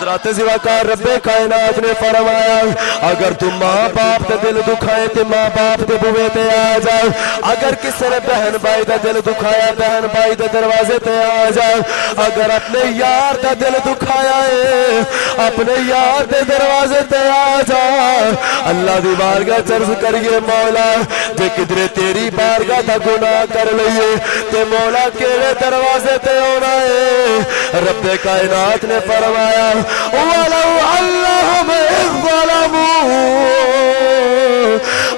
حضرات زواکار رب کائنات نے فرمایا اگر تم ماں باپ تے دل دکھائے تے ماں باپ دے بوے تے آ جاؤ، اگر کسی نے بہن بھائی دا دل دکھایا بہن بھائی دے دروازے تے آ جاؤ، اگر اپنے یار دا دل دکھایا ہے اپنے یار دے دروازے تے آ جاؤ۔ اللہ دی بارگاہ چرز کریے مولا جے کدرے تیری بارگاہ دا گناہ کر لئیے تے مولا کیڑے دروازے تے ہونا ہے؟ رب کائنات نے فرمایا وَلَوْ عَلَّهُمْ إِذْ ظَلَمُوا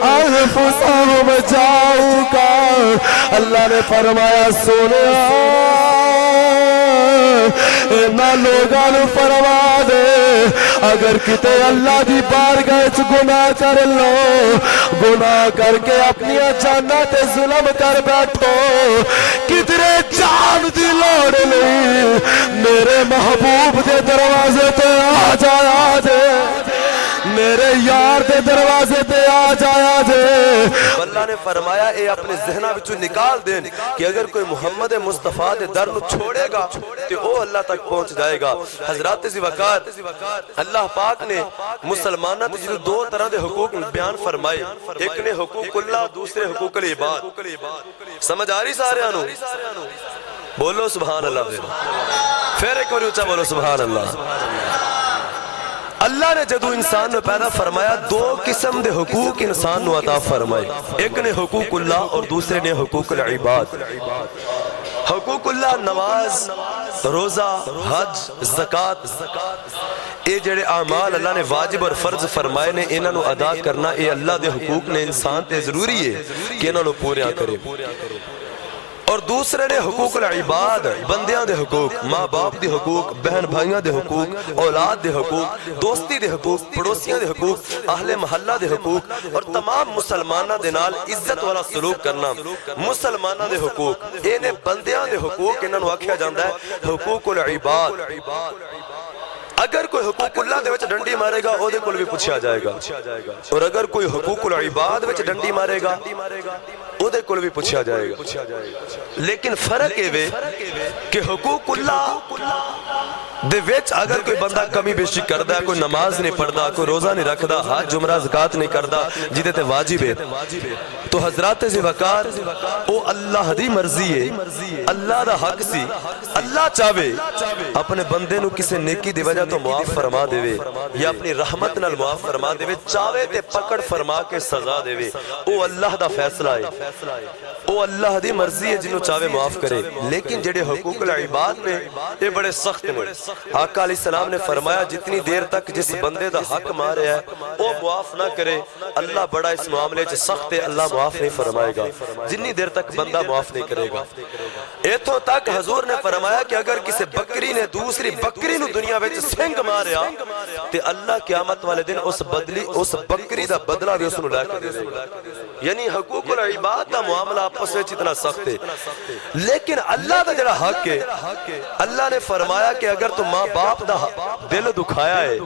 أَنفُسَهُمْ جَاءُوكَ، اللہ نے فرمایا سونیا اینا لوگاں نو فرما دے اگر کتے اللہ دی بارگاہ وچ گناہ کر لو، گناہ کر کے اپنی جاناں تے ظلم کر بیٹھو، کدرے جان دی لوڑ نہیں، میرے محبوب دے دروازے تے آ جایا جے، میرے یار دے دروازے تے آ جایا جے۔ اللہ نے فرمایا اے اپنے ذہنہ وچوں نکال دین کہ اگر کوئی محمد مصطفیٰ دے در نو چھوڑے گا تو وہ اللہ تک پہنچ جائے گا۔ حضرات زواکار اللہ پاک نے مسلمانہ تجھے دو طرح دے حقوق بیان فرمائے، ایک نے حقوق اللہ دوسرے حقوق العباد۔ سمجھ آ رہی سارے آنو؟ بولو سبحان اللہ، پھر ایک اور اونچا بولو سبحان اللہ۔ اللہ نے جدو انسان میں پیدا فرمایا دو قسم دے حقوق انسان نو عطا فرمائے، ایک نے حقوق اللہ اور دوسرے نے حقوق العباد۔ حقوق اللہ نماز، روزہ، حج، زکاة، اے جڑے اعمال اللہ نے واجب اور فرض فرمائے نے انہاں نو ادا کرنا اے اللہ دے حقوق نے انسان تے ضروری ہے کہ انہاں نو پوریا کرے۔ اور دوسرے نے حقوق العباد، بندیاں دے حقوق، ماں باپ دے حقوق، بہن بھائیاں دے حقوق، اولاد دے حقوق، دوستی دے حقوق، پڑوسیاں دے حقوق، اہل محلہ دے حقوق، اور تمام مسلمانہ دے نال عزت والا سلوک کرنا، مسلمانہ دے حقوق، انہیں بندیاں دے حقوق انہوں آکھیا جاندہ ہے حقوق العباد۔ اگر کوئی حقوق اللہ دے وچ ڈنڈی مارے گا او دے کول بھی پوچھا جائے گا، اور اگر کوئی حقوق العباد وچ ڈنڈی مارے گا او دے کول بھی پوچھا جائے گا۔ لیکن فرق ہے کہ حقوق اللہ دے وچ اگر کوئی بندہ کمی بیشی کردہ ہے، کوئی نماز نہیں پڑھدا، کوئی روزہ نہیں رکھدا، حج عمرہ زکاة نہیں کردہ جدے تے واجب ہے، تو حضرات زواکار او اللہ دی مرضی ہے، اللہ دا حق سی، اللہ چاہوے اپنے بندے نو کسے نیکی دی وجہ تو معاف فرما دے وے یا اپنی رحمت نال معاف فرما دے وے، چاہوے تے پکڑ فرما کے سزا دے وے، او اللہ دا فیصلہ ہے، او اللہ دی مرضی ہے جنہوں چاہوے معاف کرے۔ لیکن جڑے حقوق العباد میں یہ بڑے سخت نے، آقا علیہ السلام نے فرمایا جتنی دیر تک جس بندے دا حق مارے ہے وہ معاف نہ کرے اللہ بڑا اس معاملے سے سخت ہے، اللہ معاف نہیں فرمائے گا جتنی دیر تک بندہ معاف نہیں کرے گا۔ ایتھوں تک حضور نے فرمایا کہ اگر کسی بکری نے دوسری بکری نو دنیا وچ سنگ ماریا تے اللہ قیامت والے دن اس بکری دا بدلہ بھی اس نو لے کے دے گا۔ یعنی حقوق العباد دا معاملہ آپس وچ اتنا سخت ہے، لیکن اللہ دا جڑا حق ہے اللہ نے فرمایا کہ اگر تو ماں باپ دا دل دکھایا ہے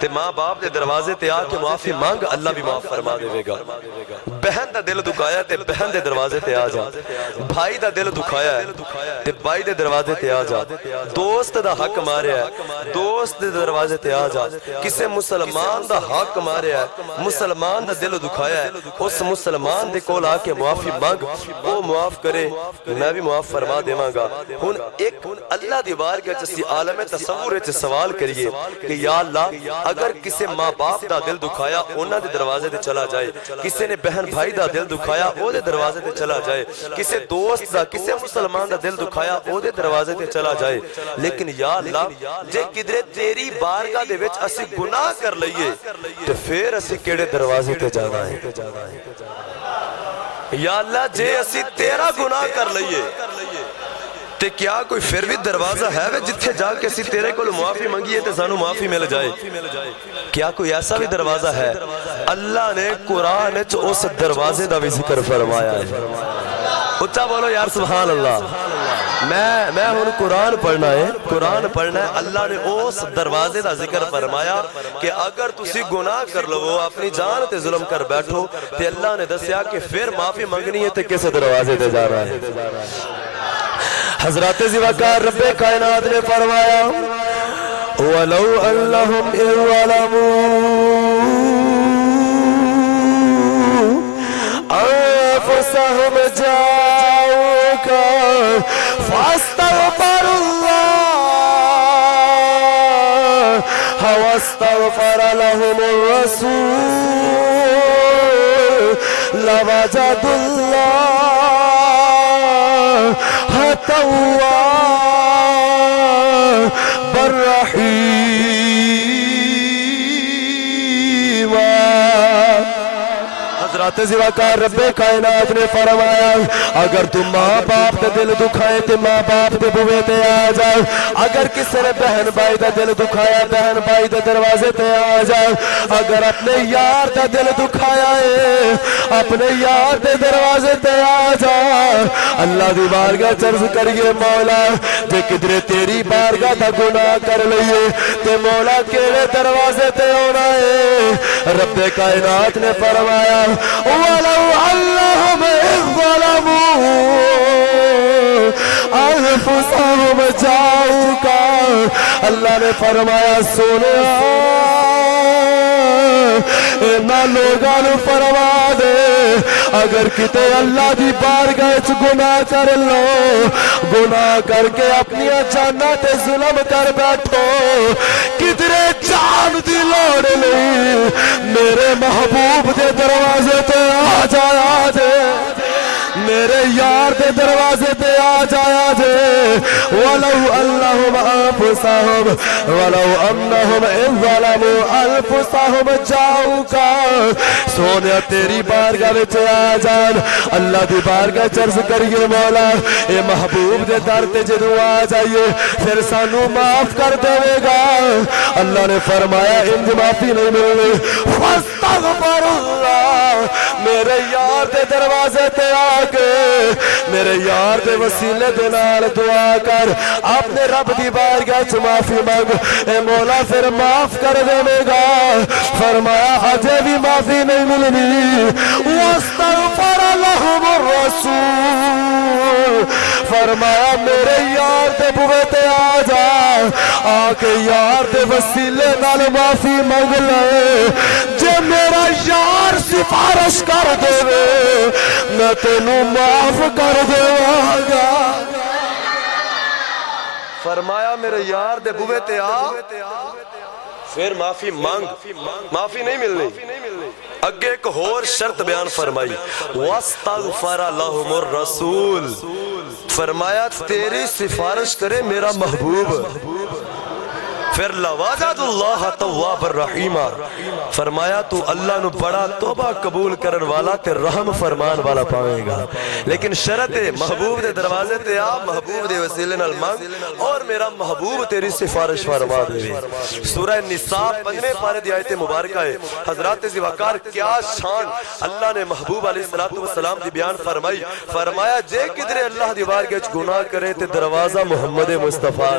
تے ماں باپ دے دروازے تے آ کے معافی مانگ اللہ بھی معاف فرما دے گا۔ بہن دا دل دکھایا تے بہن دے دروازے تے آ جا، بھائی دا دل دکھایا ہے تے بھائی دے دروازے تے آ جا، دوست دا حق ماریا ہے دوست دے دروازے تے آ جا، کسے مسلمان دا حق ماریا ہے مسلمان دا دل دکھایا ہے اس مسلمان دے کول آ کے معافی مانگ، وہ معاف کرے میں بھی معاف فرما دیواں گا۔ ہن ایک اللہ دی بارگاہ وچ اسی عالم تصور وچ سوال کریے کہ یا اللہ اگر کسے ماں باپ دا دل دکھایا انہاں دے دروازے تے چلا جائے، کسے نے بہن بھائی دا دل دکھایا او دے دروازے تے چلا جائے، کسے دوست دا کسے مسلمان دا دل دکھایا او دے دروازے تے چلا جائے، لیکن یا اللہ جے کدرے تیری بارگاہ دے وچ اسی گناہ کر لئیے تو پھر اسی کیڑے دروازے تے جانا ہے؟ یا اللہ جے اسی تیرا گناہ کر لئیے تے کیا کوئی پھر بھی دروازہ ہے وے جتھے جا کے اسی تیرے کو معافی منگیے تے سانو معافی مل جائے؟ کیا کوئی ایسا بھی دروازہ ہے؟ اللہ نے قرآن وچ اس دروازے دا بھی ذکر فرمایا ہے۔ اچھا بولو یار سبحان اللہ۔ میں ہن قرآن پڑھنا ہے، قرآن پڑھنا ہے، اللہ نے اس دروازے دا ذکر فرمایا کہ اگر تسی گناہ کر لو اپنی جان تے ظلم کر بیٹھو تے اللہ نے دسیا کہ پھر معافی منگنی ہے تے کس دروازے تے جانا ہے؟ حضرات زواکار رب کائنات نے فرمایا ولو انہم اذ ظلموا انفسهم جاؤوک فاستغفروا اللہ واستغفر لهم الرسول لوجدوا اللہ توابا رحیما۔ حضرات زیوکار رب کائنات نے فرمایا اگر تم ماں باپ دے دل دکھائے تے ماں باپ دے بوے تے آ جاؤ، اگر کسی نے بہن بھائی دا دل دکھایا بہن بھائی دے دروازے تے آ جاؤ، اگر اپنے یار دا دل دکھایا ہے اپنے یار دے دروازے تے آ جاؤ۔ اللہ دی بارگاہ چرز کریے مولا جے کدرے تیری بارگاہ دا گناہ کر لئیے تے مولا کیڑے دروازے تے ہونا ہے۔ رب کائنات نے فرمایا وَلَوْ أَنَّهُمْ إِذْ ظَلَمُوا أَنفُسَهُمْ جَاءُوكَ، اللہ نے فرمایا سنیا اینا لوگاں فرما دے اگر کتے اللہ دی بارگاہ وچ گناہ کر لو، گناہ کر کے اپنی جاناں تے ظلم کر بیٹھو، کدرے جان دی لوڑ نہیں، میرے محبوب دے دروازے تے آ جایا جے، میرے یار دے دروازے تے آ جایا جے۔ وَلَوْ أَنَّهُمْ أَنفُسَهُمْ وَلَوْ أَنَّهُمْ إِذْ ظَلَمُوا أَنفُسَهُمْ جَاءُوكَ، سونیا تیری بارگاہ وچ آ جان، اللہ دی بارگاہ چرز کریے مولا اے محبوب دے در تے جدوں آ جائیے پھر سانو معاف کر دے گا۔ اللہ نے فرمایا انج معافی نہیں ملنی، فاستغفر اللہ، میرے یار دے دروازے تے آ کے میرے یار دے وسیلے دے نال دعا کر اپنے رب دی بارگاہ چ معافی مانگ، اے مولا پھر معاف کر دے گا۔ فرمایا اجے بھی معافی نہیں ملنی، واستغفر لهم الرسول، فرمایا میرے یار دے بوے تے آ جا، آ کے یار دے وسیلے نال معافی مانگ لے، جے میرا یار سفارش کر دے میں تینوں معاف کر دوں گا۔ فرمایا میرے یار دے بوے تے آ پھر معافی مانگ، معافی نہیں ملنی۔ اگے ایک اور شرط بیان فرمائی وَاسْتَغْفَرَ لَهُمُ الرَّسُولِ، فرمایا تیری سفارش کرے میرا محبوب، پھر لَوَجَدُ اللَّهَ تَوَّابًا رَحِيمًا، فرمایا تو اللہ نو بڑا توبہ قبول کرن والا تے رحم فرمان والا پاوے گا، لیکن شرط ہے محبوب دے دروازے تے آ، محبوب دے وسیلے نال مانگ اور میرا محبوب تیری سفارش فرما دے۔ سورہ نساء 5ویں پارے دی آیت مبارکہ ہے۔ حضرات زیوکار کیا شان اللہ نے محبوب علیہ السلام دی بیان فرمائی، فرمایا جے کدرے اللہ دی بارگاہ وچ گناہ کرے تے دروازہ محمد مصطفیٰ